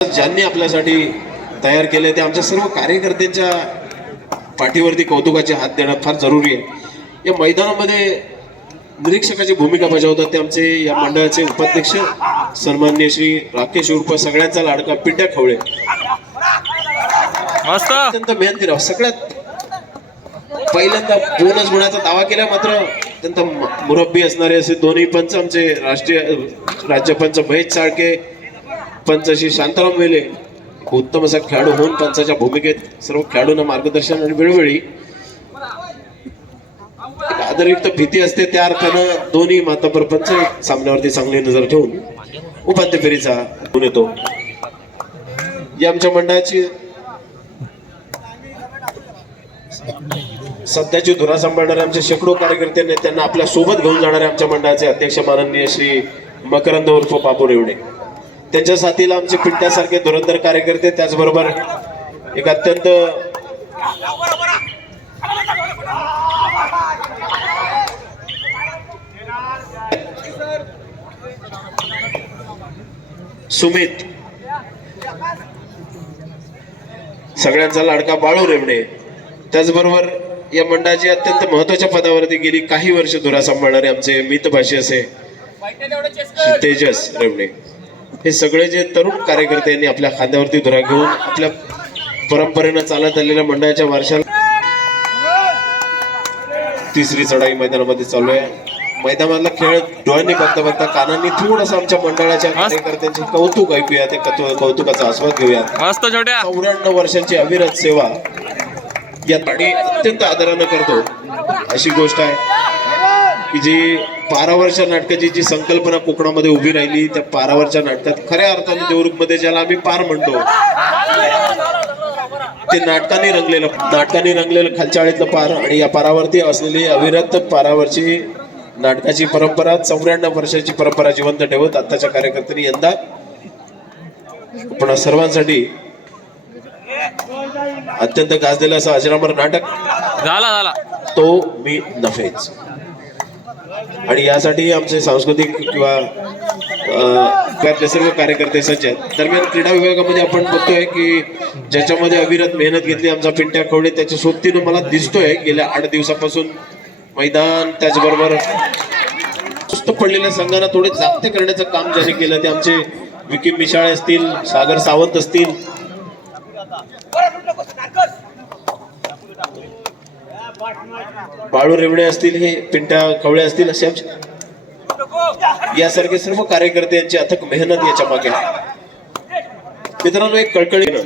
ज्यांनी आपल्यासाठी तयार केले ते आमच्या सर्व कार्यकर्त्यांच्या पाठीवरती कौतुकाचे हात देणं फार जरुरी आहे। या मैदानामध्ये निरीक्षकाची भूमिका बजावतात ते आमचे या मंडळाचे उपाध्यक्ष सन्माननीय श्री राकेश उर्फ सगळ्यांचा लाडका पिंट्या खवळे। मस्त अत्यंत मेहनती राव, सगळ्यात पहिल्यांदा बोनस गुणाचा दावा केला, मात्र अत्यंत मुरब्बी असणारे असे दोन्ही पंच आमचे राष्ट्रीय राज्यपंच महेश चाळके, पंच श्री शांताराम वेले उत्तम असा खेळाडू होऊन पंचाच्या भूमिकेत सर्व खेळाडूंना मार्गदर्शन आणि वेळोवेळी एक आदरयुक्त भीती असते, त्या अर्थानं दोन्ही मातापर पंच सामन्यावरती चांगली नजर ठेवून उपांत्य फेरीचा गुण येतो। या आमच्या मंडळाची सध्याची धुरा सांभाळणारे आमचे शेकडो कार्यकर्ते त्यांना आपल्या सोबत घेऊन जाणारे आमच्या मंडळाचे अध्यक्ष माननीय श्री मकरंद उर्फ बापू रेवडे, त्यांच्या साथीला आमचे पिंट्यासारखे धुरंधर कार्यकर्ते, त्याचबरोबर एक अत्यंत सुमित, सगळ्यांचा लाडका बाळू रेवडे, त्याचबरोबर या मंडळाची अत्यंत महत्वाच्या पदावरती गेली काही वर्ष धुरा सांभाळणारे आमचे मितभाषी असे तेजस रेवडे, हे सगळे जे तरुण कार्यकर्ते यांनी आपल्या खांद्यावरती धुरा घेऊन आपल्या परंपरेनं चालत आलेल्या मंडळाच्या वारशाला तिसरी चढाई मैदानामध्ये चालू आहे। मैदानातला खेळ डोळ्यांनी बघता बघता कानांनी थोडंसं आमच्या मंडळाच्या कार्यकर्त्यांचे कौतुक ऐकूया, ते कौतुकाचा आस्वाद घेऊया। 94 वर्षांची अविरत सेवा या ताडी अत्यंत आदरानं करतो अशी गोष्ट आहे की जी पारावरच्या नाटकाची जी संकल्पना कोकणामध्ये उभी राहिली, त्या पारावरच्या नाटकात खऱ्या अर्थाने देवरुखमध्ये ज्याला आम्ही पार म्हणतो ते नाटकाने रंगलेलं खालच्या आळीतलं पार, आणि या पारावरती असलेली अविरत पारावरची नाटकाची परंपरा 94 वर्षाची परंपरा जिवंत ठेवत आताच्या कार्यकर्त्यांनी यंदा आपण सर्वांसाठी अत्यंत गाजलेलं असं अजरामर नाटक झाला तो मी नफेच, आणि यासाठी आमचे सांस्कृतिक किंवा सर्व कार्यकर्ते सज्ज आहेत। दरम्यान क्रीडा विभागामध्ये आपण बघतोय की ज्याच्यामध्ये अविरत मेहनत घेतली आमचा पिंट्या खवळे, त्याच्या सोबतीनं मला दिसतोय गेल्या 8 दिवसापासून मैदान, त्याचबरोबर सुस्त पडलेल्या संघांना थोडे जागते करण्याचं काम ज्याने केलं ते आमचे विकी मिशाळे असतील, सागर सावंत असतील, बाळू रेवडे असतील, हे पिंट्या खवळे असतील, असे यासारखे सर्व कार्यकर्ते यांची अथक मेहनत याच्या मागे। मित्रांनो, एक कळकळीनं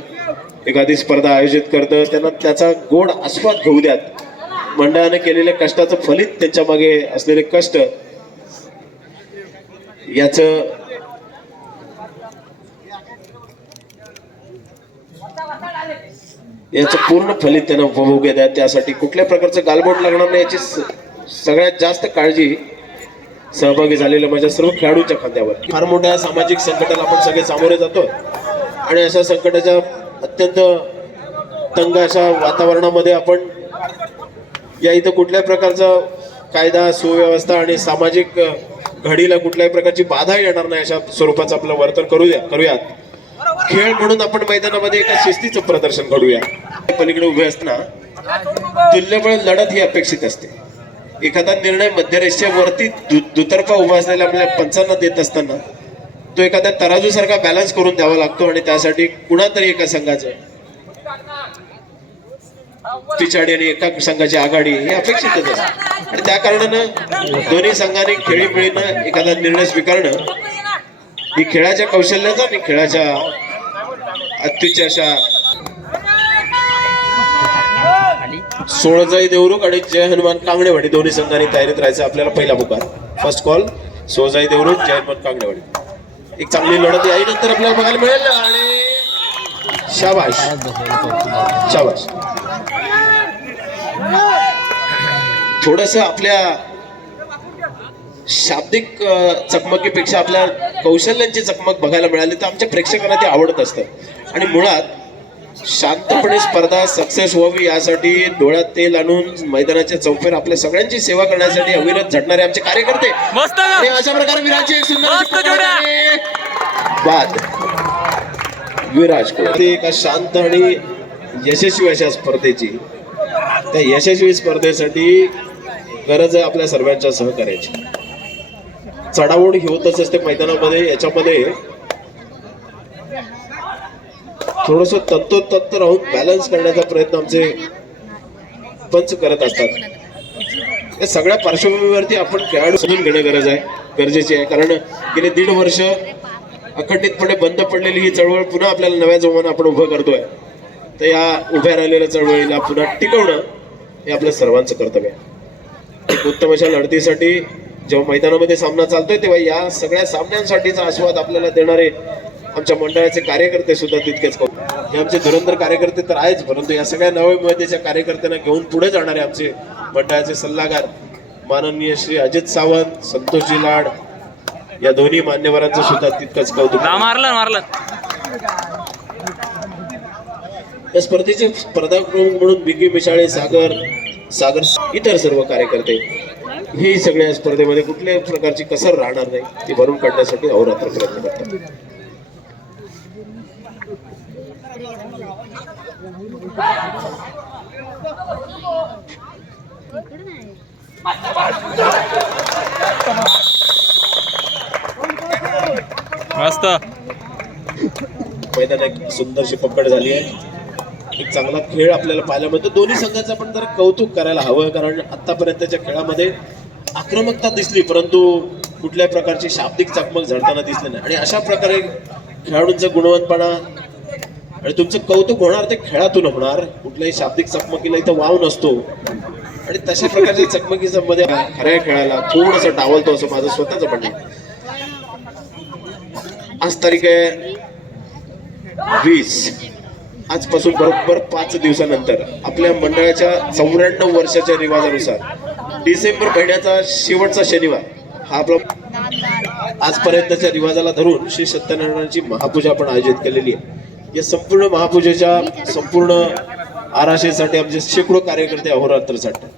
एखादी स्पर्धा आयोजित करतं त्यांना त्याचा गोड आस्वाद घेऊ द्यात। मंडळाने केलेल्या कष्टाचं फलित, त्यांच्या मागे असलेले कष्ट याचं पूर्ण फलित त्यांना उपभोग द्या, त्यासाठी कुठल्या प्रकारचं गालबोट लागणार नाही याची सगळ्यात जास्त काळजी सहभागी झालेल्या माझ्या सर्व खेळाडूंच्या खांद्यावर। फार मोठ्या सामाजिक संकटाला आपण सगळे सामोरे जातो, आणि अशा संकटाच्या अत्यंत तंग अशा वातावरणामध्ये आपण या इथं कुठल्या प्रकारचा कायदा सुव्यवस्था आणि सामाजिक घडीला कुठल्याही प्रकारची बाधा येणार नाही अशा स्वरूपाचं आपलं वर्तन करूयात। खेळ म्हणून आपण मैदानामध्ये एका शिस्तीचं प्रदर्शन घडूया। पलीकडे उभे असताना तुल्यबळ लढत ही अपेक्षित असते। एखादा निर्णय मध्यरेषेवरती दुतर्फा उभा असलेल्या आपल्या पंचांना देत असताना तो एखाद्या तराजूसारखा बॅलन्स करून द्यावा लागतो, आणि त्यासाठी कुणातरी एका संघाचं पिछाडी आणि एका संघाची आघाडी हे अपेक्षितच असते, आणि त्या कारणानं दोन्ही संघांनी खेळीमेळीनं एखादा निर्णय स्वीकारणं ही खेळाच्या कौशल्याचा आणि खेळाच्या अत्युच्च अशा सोळजाई देवरुख आणि जय हनुमान कांगणेवाडी दोन्ही संघांनी तयारीत राहायचं। आपल्याला पहिला पुकार, फर्स्ट कॉल, सोळजाई देवरुख, जय हनुमान कांगणेवाडी। एक चांगली लढत यानंतर आपल्याला बघायला मिळेल, आणि शाबाश शाबाश। थोडस आपल्या शाब्दिक चकमकीपेक्षा आपल्या कौशल्यांची चकमक बघायला मिळाली तर आमच्या प्रेक्षकांना ते आवडत असतं, आणि मुळात शांतपणे स्पर्धा सक्सेस व्हावी यासाठी डोळ्यात तेल आणून मैदानाच्या चौफेर आपल्या सगळ्यांची सेवा करण्यासाठी अविरत झटणारे आमचे कार्यकर्ते, अशा प्रकारे विराची एक सुंदर बाद विराज कोहली एका शांत आणि यशस्वी अशा स्पर्धेची, त्या यशस्वी स्पर्धेसाठी गरज आहे आपल्या सर्वांच्या सहकार्याची. चढाओढ होतच असते मैदानामध्ये. याच्यामध्ये थोडस तत्वतत्त राहून बॅलन्स करण्याचा प्रयत्न आमचे पंच करत असतात. या सगळ्या पार्श्वभूमीवरती आपण खेळाडू समजून घेणं गरजेचे आहे. कारण गेले 1.5 वर्ष अखंडितपणे बंद पडलेली ही चळवळ पुन्हा आपल्याला नव्या जोमानं आपण उभं करतोय. तर या उभ्या राहिलेल्या चळवळीला पुन्हा टिकवणं हे आपल्या सर्वांचं कर्तव्य आहे. एक उत्तम अशा लढतीसाठी जेव्हा मैदानामध्ये सामना चालतोय तेव्हा या सगळ्या सामन्यांसाठीचा आस्वाद आपल्याला देणारे आमच्या मंडळाचे कार्यकर्ते सुद्धा तितकेच हे आमचे धुरंधर कार्यकर्ते तर आहेच, परंतु या सगळ्या नवयुवतीच्या कार्यकर्त्यांना घेऊन पुढे जाणारे आमचे मंडळाचे सल्लागार माननीय श्री अजित सावंत, संतोषजी लाड या दोन्ही मान्यवरांचं सुद्धा तितकंच कौतुक. मारलं या स्पर्धेचे स्पर्धा प्रमुख म्हणून बिगी मिशाळे, सागर इतर सर्व कार्यकर्ते ही सगळ्या स्पर्धेमध्ये कुठल्याही प्रकारची कसर राहणार नाही ती भरून काढण्यासाठी अहोरात्र प्रयत्न करतात. मस्त मैदान एक सुंदरशी पकड झाली आहे. एक चांगला खेळ आपल्याला पाहायला मिळतो. दोन्ही संघाचं आपण जरा कौतुक करायला हवं, कारण आतापर्यंतच्या खेळामध्ये आक्रमकता दिसली परंतु कुठल्याही प्रकारची शाब्दिक चकमक झडताना दिसली नाही. आणि अशा प्रकारे खेळाडूंचा गुणवंतपणा आणि तुमचं कौतुक होणार ते खेळातून होणार. कुठल्याही शाब्दिक चकमकीला इथं वाव नसतो आणि तशा प्रकारच्या चकमकीच्या मध्ये खऱ्या खेळाला थोडंसं डावलतो असं माझं स्वतःच म्हणणं. आज तारीख आहे 20. आजपासून बरोबर 5 दिवसानंतर आपल्या मंडळाच्या 94 वर्षाच्या रिवाजानुसार डिसेंबर महिन्याचा शेवटचा शनिवार हा आपला आजपर्यंतच्या रिवाजाला धरून श्री सत्यनारायणाची महापूजा आपण आयोजित केलेली आहे. या संपूर्ण महापूजेच्या संपूर्ण आराशेसाठी आमचे शेकडो कार्यकर्ते अहोरात्र झटतात.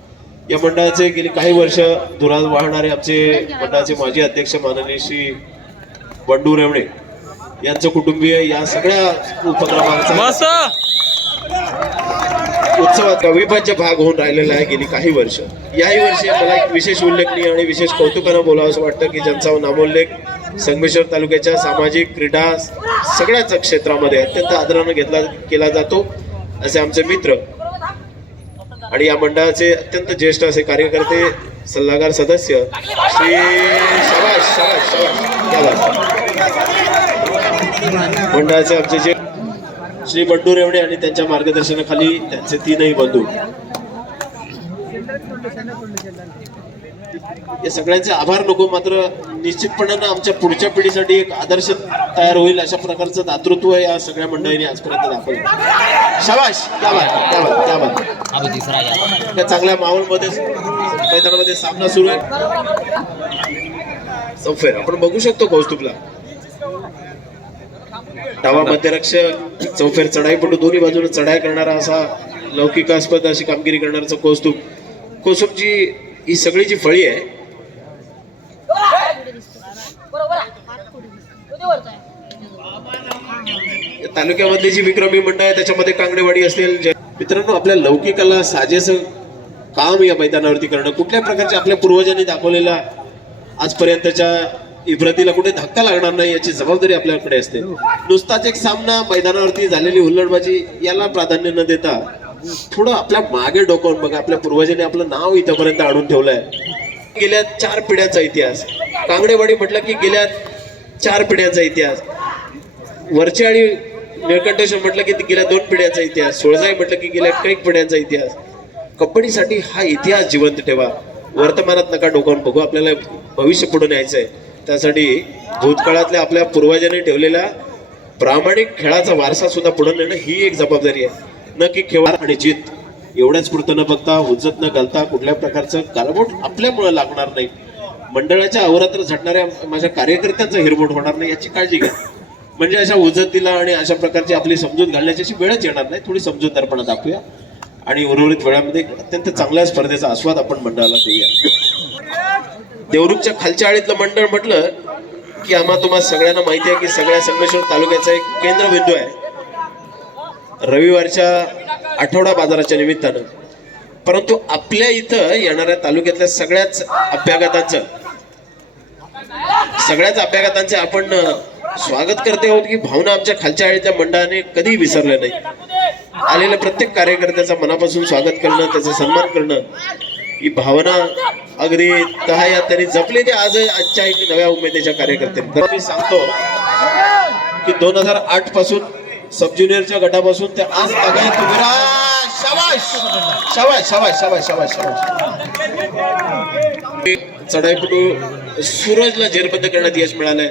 या मंडळाचे गेली काही वर्ष धुरा वाहणारे आमचे मंडळाचे माजी अध्यक्ष माननीय श्री बंडू रेवणे यांचं कुटुंबीय या सगळ्या उपक्रमाचा उत्सवात अविभाज्य भाग होऊन राहिलेला आहे गेली काही वर्ष. याही वर्षी मला एक विशेष उल्लेखनीय आणि विशेष कौतुकानं बोलावं असं वाटतं की ज्यांचा नामोल्लेख संगमेश्वर तालुक्याच्या सामाजिक क्रीडा सगळ्याच क्षेत्रामध्ये अत्यंत आदरानं केला जातो असे आमचे मित्र आणि या मंडळाचे अत्यंत ज्येष्ठ असे कार्यकर्ते सल्लागार सदस्य श्री शाबाश शाबाश शाबाश मंडळाचे आमचे जे श्री बंडू रेवणे आणि त्यांच्या मार्गदर्शनाखाली त्यांचे 3ही बंधू या सगळ्यांचे आभार नको, मात्र निश्चितपणानं आमच्या पुढच्या पिढीसाठी एक आदर्श तयार होईल अशा प्रकारचं दातृत्व या सगळ्या मंडळींनी आजपर्यंत दाखवलं. शाबाश क्या बात क्या बात क्या बात. त्या चांगल्या माहोलमध्ये मैदानामध्ये सामना सुरू आहे. चौफेर आपण बघू शकतो कौस्तुभला डावा मध्यरक्षक चौफेर चढाईपटू दोन्ही बाजूने चढाई करणारा असा लौकिकास्पद अशी कामगिरी करणारा कौस्तुभची ही सगळी जी फळी आहे तालुक्यामधली जी विक्रमी मंडळ आहे त्याच्यामध्ये कांगडेवाडी असेल. मित्रांनो, आपल्या लौकिकाला साजेसं काम या मैदानावरती करणं, कुठल्या प्रकारच्या आपल्या पूर्वजांनी दाखवलेला आजपर्यंतच्या इब्रतीला कुठे धक्का लागणार नाही याची जबाबदारी आपल्याकडे असते. नुसताच एक सामना मैदानावरती झालेली हुल्लडबाजी याला प्राधान्य न देता थोडं आपल्या मागे डोकावून बघा. आपल्या पूर्वजांनी आपलं नाव इथपर्यंत आणून ठेवलंय. गेल्या 4 पिढ्यांचा इतिहास. कांगडेवाडी म्हटलं की गेल्या 4 पिढ्यांचा इतिहास. वरची आणि निळकंठेश्वर म्हटलं की गेल्या 2 पिढ्यांचा इतिहास. सोळजाई म्हटलं की गेल्या काही पिढ्यांचा इतिहास. कबड्डीसाठी हा इतिहास जिवंत ठेवा. वर्तमानात नका डोकावून बघू. आपल्याला भविष्य पुढे न्यायचंय. त्यासाठी भूतकाळातल्या आपल्या पूर्वजांनी ठेवलेला प्रामाणिक खेळाचा वारसा सुद्धा पुढे नेणं ही एक जबाबदारी आहे. न की खेळ आणि जीत एवढ्याच पुरतं न बघता, हुज्जत न घालता कुठल्या प्रकारचं गालबोट आपल्यामुळे लागणार नाही. मंडळाच्या अहोरात्र झटणाऱ्या माझ्या कार्यकर्त्यांचा हिरमोड होणार नाही याची काळजी घ्या. म्हणजे अशा हुज्जतीला आणि अशा प्रकारची आपली समजूत घालण्याची अशी वेळच येणार नाही. थोडी समजूतदारपणा दाखवूया आणि उर्वरित वेळामध्ये अत्यंत चांगल्या स्पर्धेचा आस्वाद आपण मंडळाला देऊया. देवरुखच्या खालच्या आळीतलं मंडळ म्हटलं की आम्हा तुम्हाला सगळ्यांना माहिती आहे की सगळ्या संगमेश्वर तालुक्याचा एक केंद्रबिंदू आहे. रविवारच्या आठवडा बाजाराच्या निमित्तानं, परंतु आपल्या इथं येणाऱ्या तालुक्यातल्या सगळ्याच अभ्यागतांचे आपण स्वागत करते आहोत की भावना आमच्या खालच्या आळीच्या मंडळाने कधी विसरले नाही. आलेल्या प्रत्येक कार्यकर्त्याचं मनापासून स्वागत करणं, त्याचा सन्मान करणं ही भावना अगदी तहाया त्यांनी जपली ते आजच्या एक नव्या उमेदीच्या कार्यकर्त्यांनी. मी सांगतो की 2008 पासून सब ज्युनियरच्या गटापासून ते आज तागायत शाबाश शाबाश शाबाश शाबाश शाबाश शाबाश. चढाईपटू सूरजला जेरबंद करण्यात यश मिळालंय.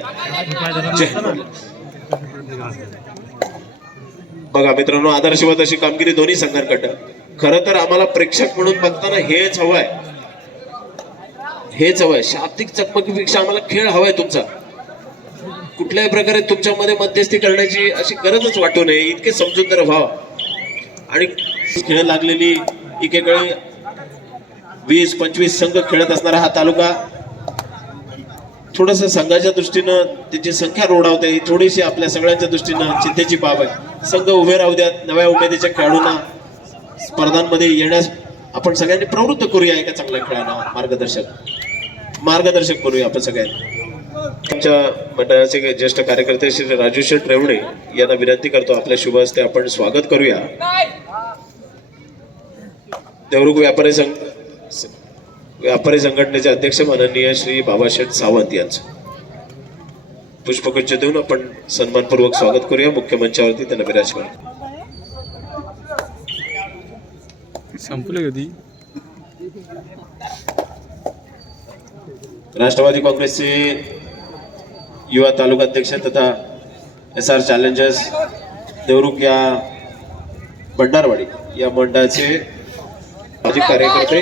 बघा मित्रांनो, आदर्शवत अशी कामगिरी दोन्ही संघांकडं. खरं तर आम्हाला प्रेक्षक म्हणून बघताना हेच हवंय. शाब्दिक चकमकीपेक्षा आम्हाला खेळ हवाय तुमचा. कुठल्याही प्रकारे तुमच्यामध्ये मध्यस्थी करण्याची अशी गरजच वाटू नये, इतके समजूतदार व्हावा. आणि खेळ लागलेली एकेकाळी 20-25 संघ खेळत असणारा हा तालुका थोडस संघाच्या दृष्टीनं त्याची संख्या रोडावते, ही थोडीशी आपल्या सगळ्यांच्या दृष्टीनं चिंतेची बाब आहे. संघ उभे राहू द्यात. नव्या उमेदीच्या खेळाडूंना स्पर्धांमध्ये येण्यास आपण सगळ्यांनी प्रवृत्त करूया. एका चांगल्या खेळाला मार्गदर्शक करूया आपण सगळ्यांनी. आमच्या मंडळाचे ज्येष्ठ कार्यकर्ते श्री राजू शेठ रेवणे यांना विनंती करतो, आपल्या शुभ हस्ते आपण स्वागत करूया. देवरुख व्यापारी संघटनेचे अध्यक्ष माननीय श्री बाबाशेठ सावंत यांचं पुष्पगुच्छ देऊन आपण सन्मानपूर्वक स्वागत करूया. मुख्य मंचावरती त्यांना विराजमान. संपले कधी. राष्ट्रवादी काँग्रेसचे युवा तालुका अध्यक्ष तथा SR चॅलेंजर्स देवरुख या भंडारवाडी या मंडळाचे माजी कार्यकर्ते,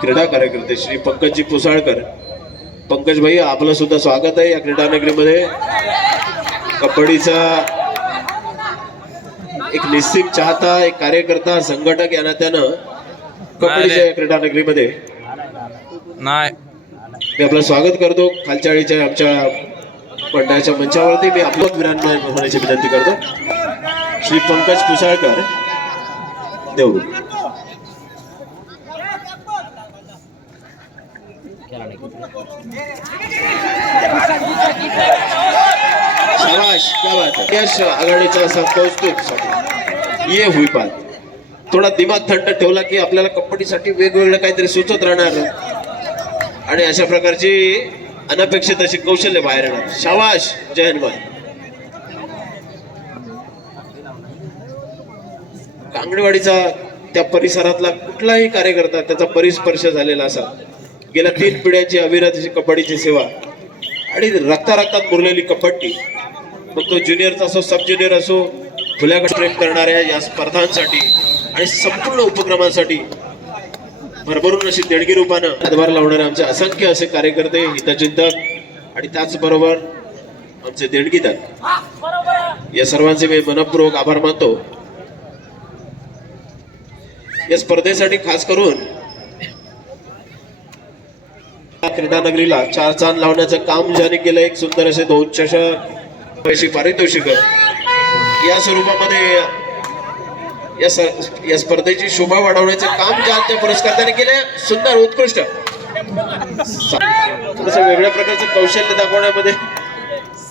क्रीडा कार्यकर्ते श्री पंकजी पुसाळकर. पंकज भाई, आपलं सुद्धा स्वागत आहे या क्रीडा नगरीमध्ये. कबड्डीचा एक निश्चित चाहता, एक कार्यकर्ता, संघटक या नात्यानं कबड्डीच्या या क्रीडा नगरीमध्ये नाही मी आपलं स्वागत करतो. खालच्या आळीच्या आमच्या मंडळाच्या मंचावरती मी आपलं विराजमान होण्याची विनंती करतो. श्री पंकज पुसाळकर देवरुख. शाबाश, क्या बात है. यश आघाडीचा असा कौतुक ये हुई पाल. थोडा दिमाग थंड ठेवला की आपल्याला कबड्डीसाठी वेगवेगळं काहीतरी सुचत राहणार आणि अशा प्रकारची अनपेक्षित अशी कौशल्य बाहेर येणार. शाबाश, जय हनुमान. कांगडेवाडीचा त्या परिसरातला कुठलाही कार्यकर्ता त्याचा परिस्पर्श झालेला असा, गेल्या 3 पिढ्यांची अविरत अशी कबड्डीची सेवा आणि रक्तात मुरलेली कबड्डी, मग तो ज्युनियरचा असो, सब ज्युनियर असो, खुल्या गट प्रेम करणाऱ्या या स्पर्धांसाठी आणि संपूर्ण उपक्रमांसाठी भरभरून अशी देणगी रूपानं हातभार लावणारे आमचे असंख्य असे कार्यकर्ते, हितचिंतक आणि त्याचबरोबर आमचे देणगीदार, या सर्वांचे मी मनपूर्वक आभार मानतो. या स्पर्धेसाठी खास करून क्रीडा नगरीला 4 चांद लावण्याचं काम ज्याने केलं, एक सुंदर असे 2 चषक, पैसे पारितोषिक या स्वरूपामध्ये या स्पर्धेची शोभा वाढवण्याचं काम ज्या त्या पुरस्कर्त्याने केले. सुंदर, उत्कृष्ट, थोडंसं वेगळ्या प्रकारचं कौशल्य दाखवण्यामध्ये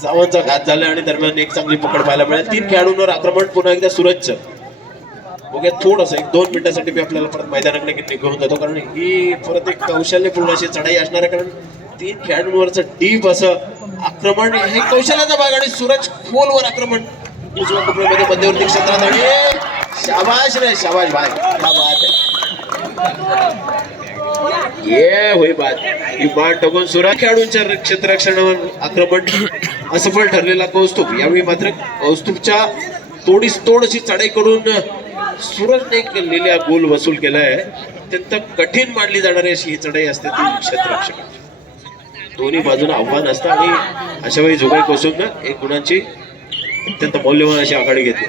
सावंतचा घात झाला आणि दरम्यान एक चांगली पकड पाहायला मिळेल. 3 खेळाडूंवर आक्रमण पुन्हा एकदा सूरजचं. ओके, थोडंसं 1-2 मिनिटांसाठी मी आपल्याला परत मैदानाकडे निघून जातो, कारण ही परत एक कौशल्यपूर्ण अशी चढाई असणार आहे. कारण 3 खेळाडूंवरचं डीप असं आक्रमण हे कौशल्याचा भाग आणि सूरज खोलवर आक्रमण उजव्या कपड्यामध्ये मध्यवर्ती क्षेत्रात आणि शाबाश रे शाबाश भाई, क्या बात है. ये हुई बात. ही बाण टाकून सूरज खेळाडूंच्या क्षेत्ररक्षणावर आक्रमण असफल ठरलेला कौस्तुभ. यावेळी मात्र कौस्तुभच्या तोडीस तोड अशी चढाई करून सूरजने केलेला गोल वसूल केलाय. अत्यंत कठीण मानली जाणारी अशी ही चढाई असते ती क्षेत्ररक्षक. दोन्ही बाजूला आव्हान असतं आणि अशा वेळी जोगाई कोसळून एक गुणांची अत्यंत मौल्यवान अशी आघाडी घेतली.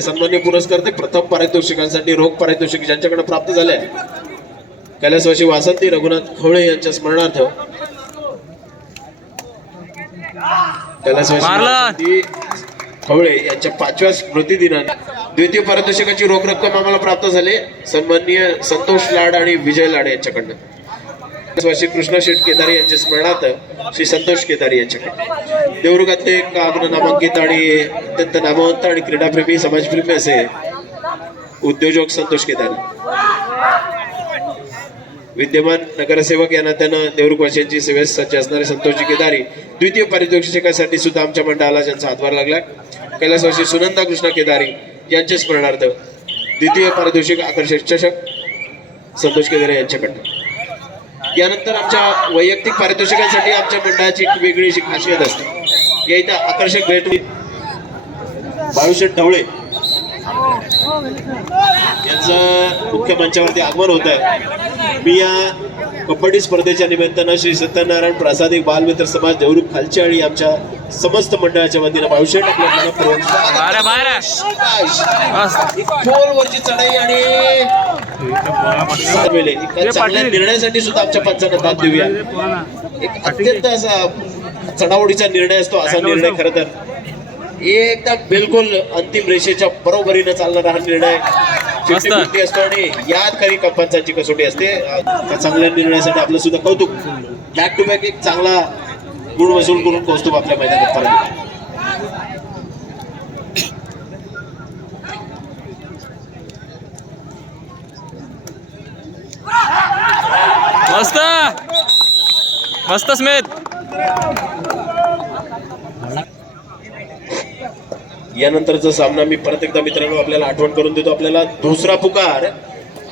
सन्मान्य पुरस्कार ते प्रथम पारितोषिकांसाठी रोख पारितोषिक ज्यांच्याकडे प्राप्त झाले कैलासवासी वासंती रघुनाथ खवळे यांच्या स्मरणार्थ कैलासवासी खवळे यांच्या 5व्या स्मृती दिनाने द्वितीय पारितोषिकाची रोख रक्कम आम्हाला प्राप्त झाली सन्माननीय संतोष लाड आणि विजय लाड यांच्याकडनं. कैलासवासी कृष्ण शेठ केदारी यांच्या स्मरणार्थ श्री संतोष केदारी यांच्याकडे. देवरुगातले एक अग्न नामांकित आणि अत्यंत नामवंत आणि क्रीडाप्रेमी समाजप्रेमी असे उद्योजक संतोष केदारी. विद्यमान नगरसेवक यांना त्यानं देवरुखवासियांची सेवेस सज्ज असणारे संतोषजी केदारी द्वितीय पारितोषिकासाठी सुद्धा आमच्या मंडळाला ज्यांचा हातभार लागला. कैलासवासी सुनंदा कृष्ण केदारी यांच्या स्मरणार्थ द्वितीय पारितोषिक आकर्षक चषक संतोष केदारी यांच्याकडनं. यानंतर आमच्या वैयक्तिक पारितोषिकांसाठी आमच्या मंडळाची एक वेगळी अशी खासियत असते. या इथं आकर्षक भेट बाळूशेठ ढवळे यांचं मुख्य मंचावरती आगमन होत आहे. मी या कबड्डी स्पर्धेच्या निमित्तानं श्री सत्यनारायण प्रासादिक बालमित्र समाज देवरुख खालची आणि आमच्या समस्त मंडळाच्या वतीनं बाळूशेठ आपल्या मनपूर्वक खोलवरची चढाई आणि चांगल्या निर्णयासाठी सुद्धा आमच्या पंचांना दाद देऊया. एक अत्यंत असा चढाओढीचा निर्णय असतो. असा निर्णय खरं तर एकदम बिलकुल अंतिम रेषेच्या बरोबरीनं चालणारा हा निर्णय 50-50 असतो आणि यात काही पंचांची कसोटी असते. त्या चांगल्या निर्णयासाठी आपलं सुद्धा कौतुक. बॅक टू बॅक एक चांगला गुण वसूल करून कौतुक आपल्या मैदानात परत. मस्त मस्त स्मित. यानंतरचा सामना मी परत एकदा मित्रांनो आपल्याला आठवण करून देतो. आपल्याला दुसरा पुकार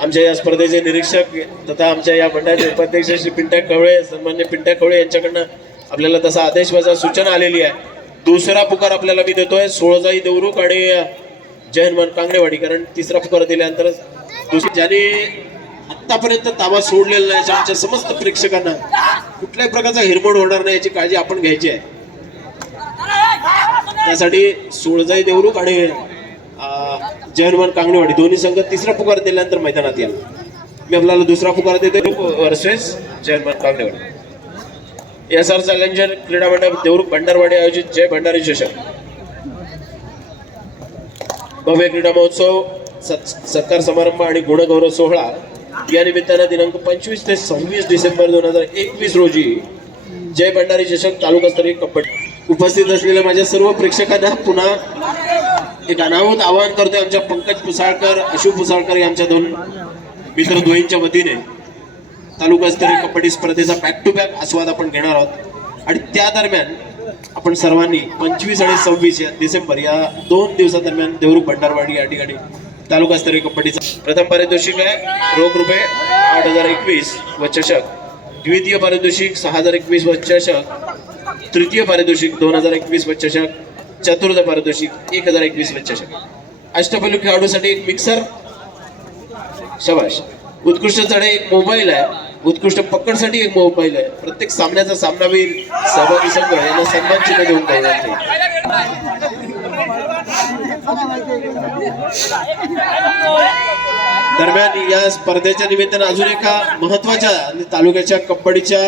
आमच्या या स्पर्धेचे निरीक्षक तथा आमच्या या मंडळाचे उपाध्यक्ष श्री पिंट्या कवळे सन्मान्य पिंट्या कवळे यांच्याकडनं आपल्याला तसा आदेशवाजा सूचना आलेली आहे. दुसरा पुकार आपल्याला मी देतोय सोळजाई देवरुख आणि जय हनुमान कांगडेवाडी. कारण तिसरा पुकार दिल्यानंतर ज्याने आतापर्यंत ताबा सोडलेला नाही आमच्या समस्त प्रेक्षकांना कुठल्याही प्रकारचा हिरमोड होणार नाही याची काळजी आपण घ्यायची आहे. त्यासाठी सोळजाई देवरुख आणि जय हनुमान कांगडेवाडी दोन्ही संघ तिसरा पुकार दिल्यानंतर मैदानात या. मी आपल्याला दुसरा पुकार देतो वर्सेस जय हनुमान कांगडेवाडी. SR चॅलेंजर क्रीडा मंडळ देवरुख भंडारवाडी आयोजित जय भंडारी चषक भव्य क्रीडा महोत्सव सत्कार समारंभ आणि गुणगौरव सोहळा या निमित्तानं दिनांक 25 ते 26 डिसेंबर 2021 रोजी जय भंडारी चषक तालुकास्तरीय कबड्डी. उपस्थित असलेल्या माझ्या सर्व प्रेक्षकांना पुन्हा एक अनाहूत आवाहन करतोय. आमच्या पंकज पुसाळकर अशू पुसाळकर यांच्या दोन मित्रद्वयींच्या वतीने तालुकास्तरीय कबड्डी स्पर्धेचा बॅक टू बॅक आस्वाद आपण घेणार आहोत. आणि त्या दरम्यान आपण सर्वांनी 25 आणि 26 डिसेंबर या 2 दिवसादरम्यान देवरुख भंडारवाडी या ठिकाणी तालुकास्तरीय कबड्डीचा प्रथम पारितोषिक आहे रोख रुपये 8,021 व चषक. द्वितीय पारितोषिक 6,021 व चषक. तृतीय पारितोषिक 2,021 व चषक. चतुर्थ पारितोषिक 1,021 व चषक. अष्टपैलू खेळाडूसाठी एक मिक्सर शबाश. उत्कृष्ट चढाई एक मोबाईल आहे. उत्कृष्ट पकडसाठी एक मोबाईल आहे. प्रत्येक सामन्याचा सामनावीर सहभागी संघ यांना सन्मान चिन्ह देऊन कळवण्यात येईल. दरम्यान या स्पर्धेच्या निमित्तानं अजून एका महत्वाच्या आणि तालुक्याच्या कबड्डीच्या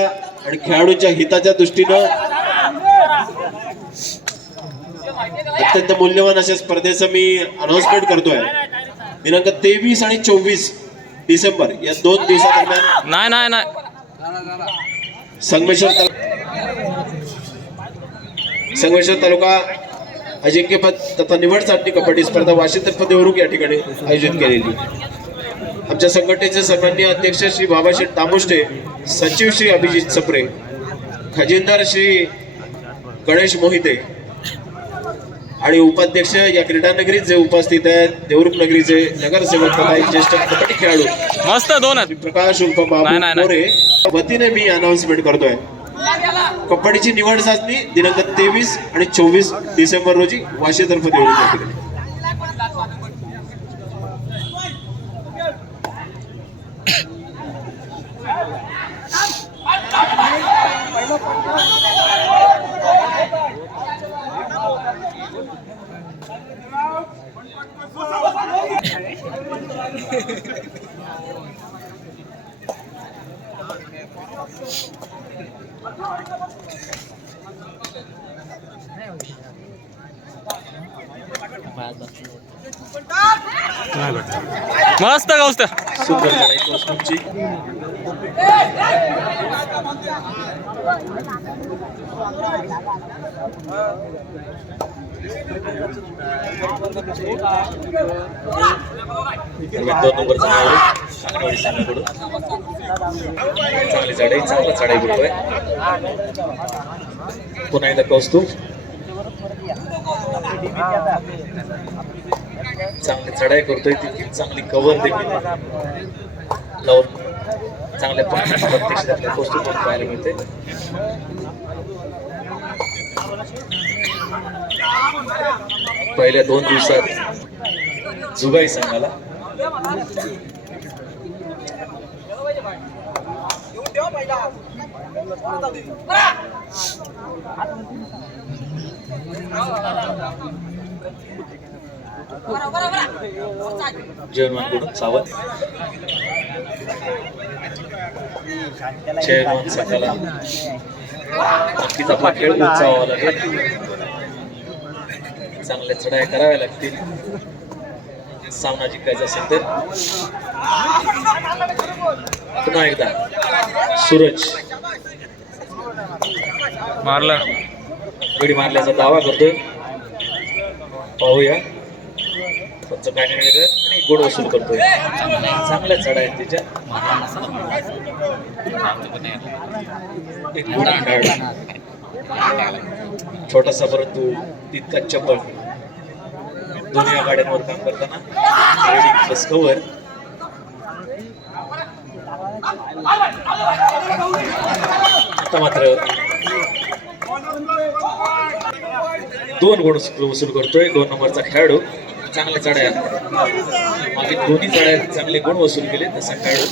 आणि खेळाडूंच्या हिताच्या दृष्टीनं अत्यंत मूल्यवान अशा स्पर्धेचं मी अनाउन्समेंट करतोय. दिनांक 23 आणि 24 डिसेंबर या 2 दिवसादरम्यान नाही संगमेश्वर तालुका अजिंक्यपद तथा निवड चाचणी कबड्डी स्पर्धा वाशीतर्फ देवरुख या ठिकाणी आयोजित केलेली. आमच्या संघटनेचे सन्माननीय अध्यक्ष श्री बाबाशेठ दामुष्टे, सचिव श्री अभिजित सप्रे, खजिनदार श्री गणेश मोहिते आणि उपाध्यक्ष या क्रीडा नगरीत जे उपस्थित आहेत देवरुख नगरीचे नगरसेवक तथा ज्येष्ठ कबड्डी खेळाडू मस्त दोन प्रकाश उर्फ बाबू मोरे वतीने मी अनाउन्समेंट करतोय. कबड्डीची निवड चाचणी दिनांक 23 आणि 24 डिसेंबर रोजी वाशीतर्फ देवरुख या ठिकाणी. मस्त कौस्त सुंदर चढाई कौस्तुभची. दोन नंबरचा खेळाडू अंगणवाडी संघाकडून चांगली चढाई, चांगला चढाई करतोय. पुन्हा एकदा कौस्तुभ चांगली चढाई करतोय, तितकी चांगली कव्हर देखील लावून चांगल्या प्रत्यक्ष आपल्या कौस्तुभ पाहायला मिळते. पहिल्या 2 दिवसात जुगाई संघाला जयनवानकडून सावध, जयनवान संघाला नक्कीच आपला खेळ उंचावावा लागेल, चांगल्या चढाया कराव्या लागतील सामना जिंकायचा असेल तर. पुन्हा एकदा सूरज मारला, गडी मारल्याचा दावा करतोय. पाहूया कोणचं काय निर्णय आणि गुण वसूल करतोय. चांगल्या चढा आहेत त्याच्या. एक गुण खेळाडू, छोटासा परंतु तितका चपळ, दोन्ही आघाड्यांवर काम करताना रेडिंग प्लस कव्हर. आता मात्र 2 गुण वसूल करतोय 2 नंबरचा खेळाडू. चांगल्या चढाया, मागे दोन्ही चढाया चांगले गुण वसूल केले तसा खेळाडू.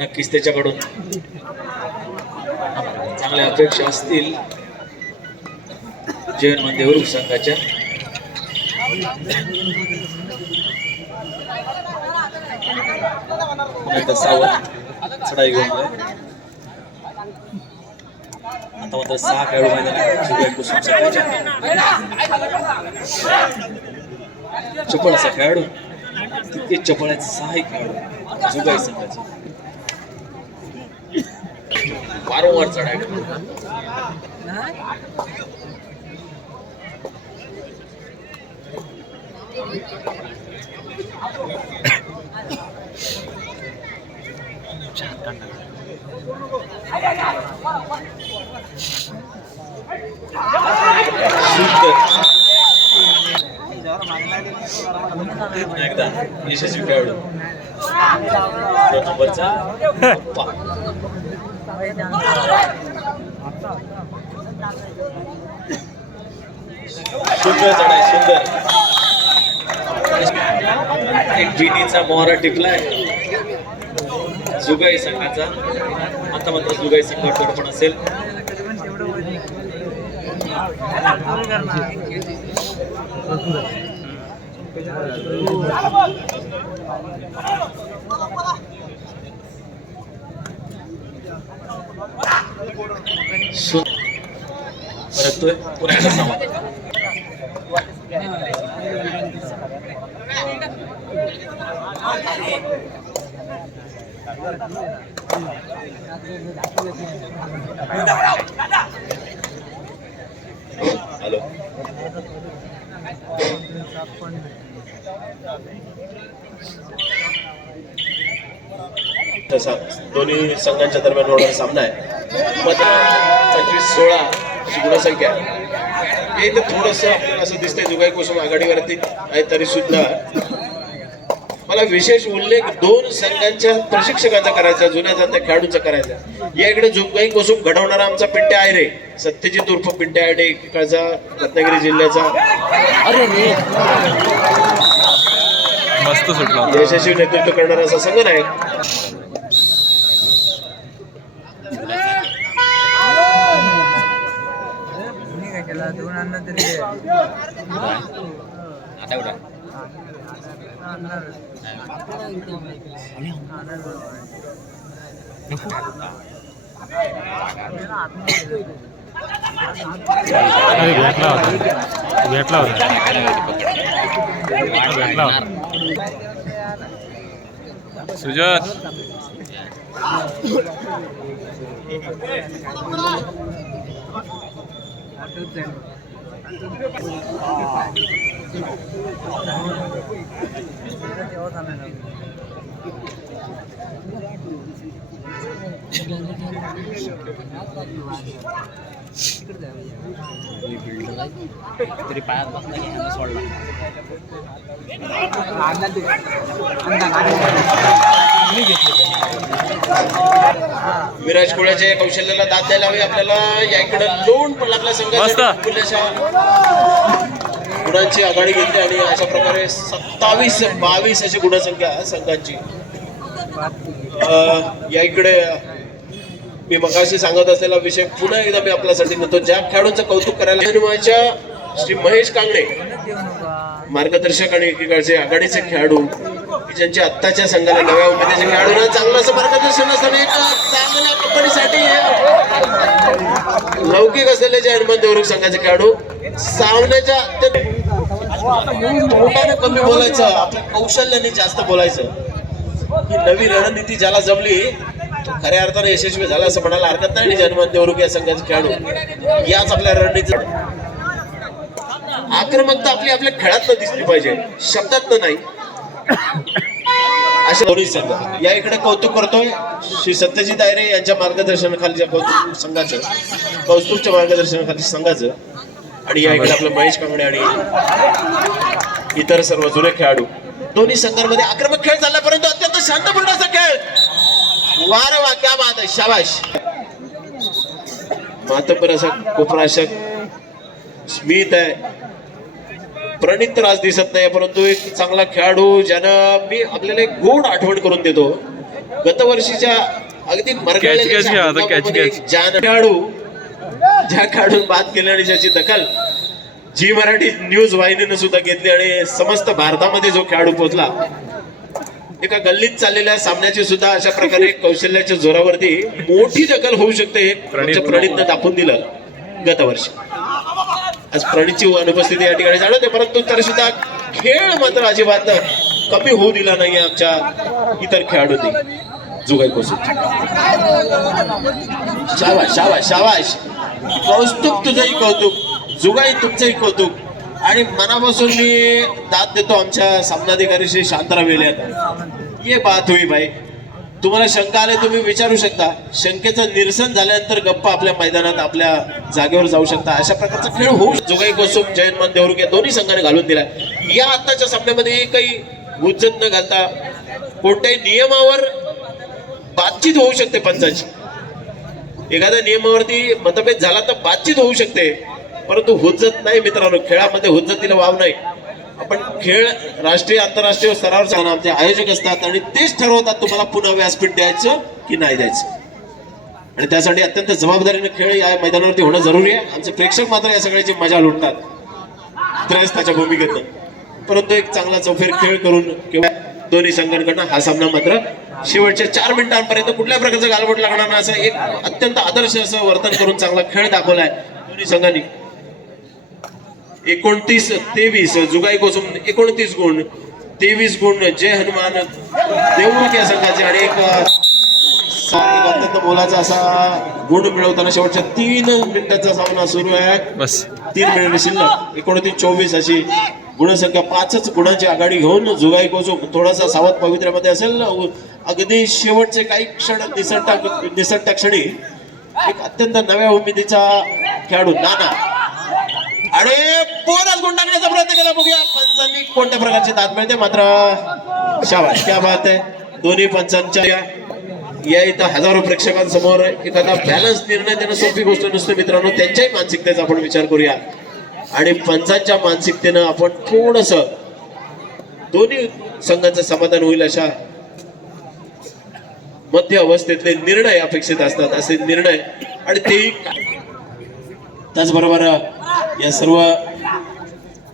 नक्कीच त्याच्याकडून चांगल्या अपेक्षा असतील जयन देवरुख संघाच्या. सावध चढाई घेऊन आता मात्र 6 खेळाडू मैदानात. कुसुम संघाच्या चपळ असा खेळाडू, तितके चपळ आहेत 6 खेळाडू जुगाई संघाचे. वारंवार चढाई एकदा यशस्वी खेळाडू 2 नंबरचा सुंदर चढाई, सुंदर. एक बिनीचा मोहरा टिपलाय जुगाई संघाचा. आता मात्र जुगाई संघाकडे पण असेल. परतोय पुन्हा एकदा सामना. हॅलो, तसा दोन्ही संघांच्या दरम्यान होणारा सामना आहे. मात्र 25-16 अशी गुणसंख्या आहे. इथं थोडंसं आपल्याला असं दिसतंय जुगाई कुसुम आघाडीवरती आहे, तरी सुद्धा मला विशेष उल्लेख 2 संघांच्या प्रशिक्षकांचा करायचा, जुन्या जात्या खेळाडूंचा करायचा. या इकडे जुगाई कुसुम घडवणारा आमचा पिंट्या आहे रे, सत्यजित उर्फ पिंट्या आहे इकडचा, रत्नागिरी जिल्ह्याचा. मस्त सुटला, यशस्वी नेतृत्व करणारा असा संघ नाही. अरे भेटला होता सुजत तरी पायात बसला की ह्यानं सोडला. विराज कोळ्याच्या या कौशल्याला दाद द्यायला हवी आपल्याला. या इकडे लोण पण आपल्या मस्त. संघाच्या गुणांची आघाडी घेतली आणि अशा प्रकारे 27-22 अशी गुणसंख्या संघांची. या इकडे मी मगाशी सांगत असलेला विषय पुन्हा एकदा मी आपल्यासाठी नेतो. ज्या खेळाडूंचं कौतुक करायला हनुमानच्या श्री महेश कांगणे मार्गदर्शक आणि एकीकडचे आघाडीचे खेळाडू की ज्यांचे आत्ताच्या संघाला नव्या उमेदीच्या खेळाडूंना चांगलं असं मार्गदर्शन असताना एक चांगल्या कंपनीसाठी लौकिक असलेले जे हनुमान देवरुख संघाचे खेळाडू सामन्याच्या मोठ्याने कमी बोलायचं, आपल्या कौशल्याने जास्त बोलायचं. ही नवी रणनीती ज्याला जमली खऱ्या अर्थाने यशस्वी झाला असं म्हणायला हरकत नाही. आणि हनुमान देवरुख या संघाचे खेळाडू याच आपल्या रणनीती आक्रमकता आपली आपल्या खेळात दिसली पाहिजे, शब्दात नाही. अशा दोन्ही संघ या इकडे कौतुक करतोय श्री सत्यजित आयरे यांच्या मार्गदर्शनाखालीच्या कौतुक संघाचं, कौस्तुभच्या मार्गदर्शनाखाली संघाचं. आणि या इकडे आपलं महेश कांगणे आणि इतर सर्व जुने खेळाडू. दोन्ही संघांमध्ये आक्रमक खेळ झाला परंतु अत्यंत शांतपूर्ण असा खेळ. वारे वा, क्या बात आहे, शाबाश. मातबर असा कोपराशक स्मित आहे. प्रणित तर आज दिसत नाही परंतु एक चांगला खेळाडू ज्यानं मी आपल्याला एक गोड आठवण करून देतो. गतवर्षीच्या अगदी खेळाडू ज्या खेळाडून बाद केले आणि ज्याची दखल जी मराठी न्यूज वाहिनीने सुद्धा घेतली आणि समस्त भारतामध्ये जो खेळाडू पोहोचला. एका गल्लीत चाललेल्या सामन्याची सुद्धा अशा प्रकारे कौशल्याच्या जोरावरती मोठी दखल होऊ शकते प्रणितनं दाखवून दिलं गतवर्षी. आज प्रणितची अनुपस्थिती या ठिकाणी जाणवते परंतु तरी सुद्धा खेळ मात्र अजिबात कमी होऊ दिला नाही आमच्या इतर खेळाडूंनी. जुगाई कोसुम शाबाश शाबाश शाबाश. कौतुक तुझंही कौतुक, जुगाई तुमचंही कौतुक. आणि मनापासून मी दाद देतो आमच्या सामनाधिकारी श्री शांताराम वेले यांना. ये बात हुई भाई. तुम्हाला शंका आले तुम्ही विचारू शकता. शंकेचं निरसन झाल्यानंतर गप्पा आपल्या मैदानात आपल्या जागेवर जाऊ शकता. अशा प्रकारचा खेळ होऊ. जुगाई कोसुम जयंत देवरुख या दोन्ही संघाने घालून दिला. या आताच्या सामन्यामध्ये काही हुज्जत न घालता कोणत्याही नियमावर बातचीत होऊ शकते पंचांची. एखाद्या नियमावरती मतभेद झाला तर बातचीत होऊ शकते परंतु हुज्जत नाही मित्रांनो. खेळामध्ये हुज्जतीला वाव नाही. आपण खेळ राष्ट्रीय आंतरराष्ट्रीय स्तरावर आमचे आयोजक असतात आणि तेच ठरवतात तुम्हाला पुन्हा व्यासपीठ द्यायचं की नाही द्यायचं. आणि त्यासाठी अत्यंत जबाबदारीने खेळ या मैदानावरती होणं जरुरी आहे. आमचे प्रेक्षक मात्र या सगळ्याची मजा लुटतात त्रयस्थाच्या भूमिकेतनं. परंतु एक चांगला चौफेर खेळ करून किंवा दोन्ही संघांकडनं हा सामना मात्र शेवटच्या 4 मिनिटांपर्यंत कुठल्या प्रकारचं गालबोट लागणार नाही असं एक अत्यंत आदर्श असं वर्तन करून चांगला खेळ दाखवलाय दोन्ही संघांनी. 29-23 जुगाई कोसुम 29 गुण, 23 गुण जय हनुमान देवरुख या संघाचे. आणि एक अत्यंत मोलाचा असा गुण मिळवताना शेवटच्या 3 मिनिटाचा सामना सुरू आहे. बस 3 मिनिटे शिल्लक. 29-24 अशी गुणसंख्या. 5च गुणांची आघाडी घेऊन जुगाई कोसुम थोडासा सावध पवित्र्यामध्ये असेल. अगदी शेवटचे काही क्षण निसटता क्षणी एक अत्यंत नव्या उमेदीचा खेळाडू नाना आणि बोनस गुण टाकण्याचा प्रयत्न केला. बघूया पंचांनी कोणत्या प्रकारची दाद मिळते. मात्र शाबाश, क्या बात आहे. दोन्ही पंचांच्या या इथं हजारो प्रेक्षकांसमोर एखादा बॅलन्स निर्णय देणं सोपी गोष्ट नसते मित्रांनो. त्यांच्याही मानसिकतेचा आपण विचार करूया आणि पंचांच्या मानसिकतेनं आपण थोडस दोन्ही संघांचं समाधान होईल अशा मध्य अवस्थेतले निर्णय अपेक्षित असतात. असे निर्णय आणि तेही त्याचबरोबर या सर्व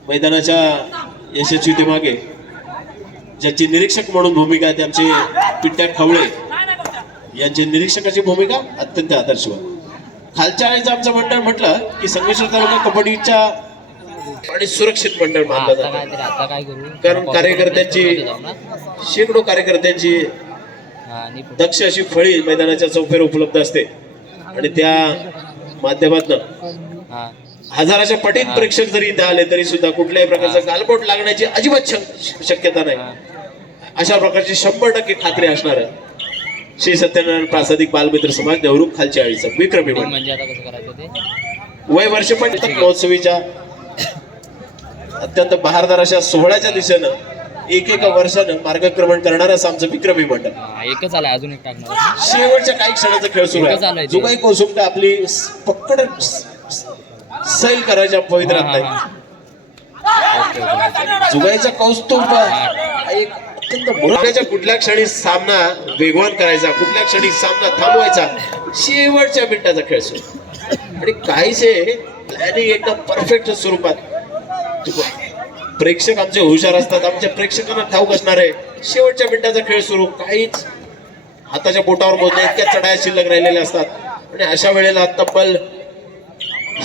मैदानाच्या यशस्वीतेमागे ज्याची निरीक्षक म्हणून भूमिका आहे ते आमचे पिट्ट्या खवळे यांची निरीक्षकाची भूमिका अत्यंत आदर्शवत. खालच्या आळीचं आमचं मंडळ म्हटलं की संगमेश्वर तालुका कबड्डीच्या आणि सुरक्षित मंडळ मानलं आता जातं. काय तरी आता काय करू कारण कार्यकर्त्यांची शेकडो कार्यकर्त्यांची आणि दक्ष अशी फळी मैदानाच्या चौफेर उपलब्ध असते आणि त्या माध्यमातून हा हजाराच्या पटीत प्रेक्षक जरी इथे आले तरी सुद्धा कुठल्याही प्रकारचा गालबोट लागण्याची अजिबात शक्यता नाही. अशा प्रकारची 100% खात्री असणार श्री सत्यनारायण प्रासादिक बालमित्र समाज देवरुख खालच्या आळीचा विक्रमी मंडळ. म्हणजे आता कसं करायचं ते वय वर्ष पण महोत्सवीच्या अत्यंत बहारदार अशा सोहळ्याच्या दिशेनं एक वर्षानं मार्गक्रमण करणारं असं आमचं विक्रमी मंडळ. एकच आलाय अजून एक टाकणार शेवटच्या काही क्षणाचा खेळ सुरू एकच आहे. आलंय ते. जुगाई कोसुमटा आपली पक्कड सैल करायच्या पवित्रात नाही. जुगाईचा कौस्तुभ हा एक अत्यंत मोठ्याच्या कुठल्या क्षणी सामना वेगवान करायचा, कुठल्या क्षणी सामना थांबवायचा, शेवटच्या मिनिटाचा खेळ सुरू आणि काहीसे प्लॅनिंग एकदम परफेक्ट स्वरूपात. प्रेक्षक आमचे हुशार असतात, आमच्या प्रेक्षकांना ठाऊक असणार आहे शेवटच्या मिनिटाचा खेळ सुरू. काहीच हाताच्या बोटावर मोजण्या इतक्या चढाया शिल्लक राहिलेल्या असतात आणि अशा वेळेला तब्बल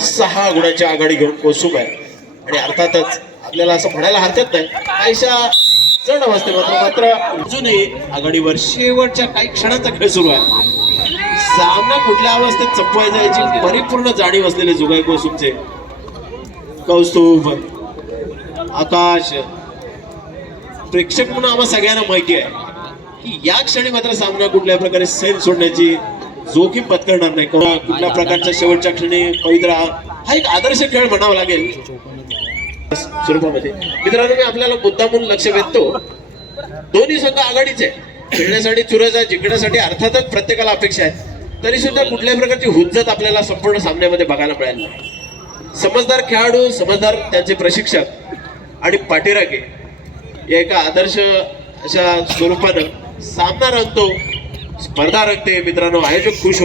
6 गुणांची आघाडी घेऊन कोसुम आहे आणि अर्थातच आपल्याला असं म्हणायला हरकत नाही काहीशा जड अवस्थे मात्र अजूनही आघाडीवर शेवटच्या काही क्षणाचा खेळ सुरू आहे. सामना कुठल्या अवस्थेत संपवायचा याची परिपूर्ण जाणीव असलेले जुगाई कोसुमचे कौस्तुभ, आकाश, प्रेक्षक म्हणून आम्हा सगळ्यांना माहिती आहे की या क्षणी मात्र सामना कुठल्या प्रकारे सैल सोडण्याची जोखीम पत्करणार नाही. कुठल्या प्रकारच्या शेवटच्या क्षणी पवित्र हा एक आदर्श खेळ म्हणावा लागेल स्वरूपामध्ये. मित्रांनो, मी आपल्याला मुद्दामून लक्ष वेधतो. दोन्ही संघ आघाडीचे खेळण्यासाठी चुरस आहे, जिंकण्यासाठी अर्थातच प्रत्येकाला अपेक्षा आहे, तरी सुद्धा कुठल्याही प्रकारची हुज्जत आपल्याला संपूर्ण सामन्यामध्ये बघायला मिळाली नाही. समजदार खेळाडू, समजदार त्यांचे प्रशिक्षक आणि पाठीराखे या एका आदर्श अशा स्वरूपानं सामना रंगतो, स्पर्धा रंगते. मित्रांनो, आयोजक खुश होतात.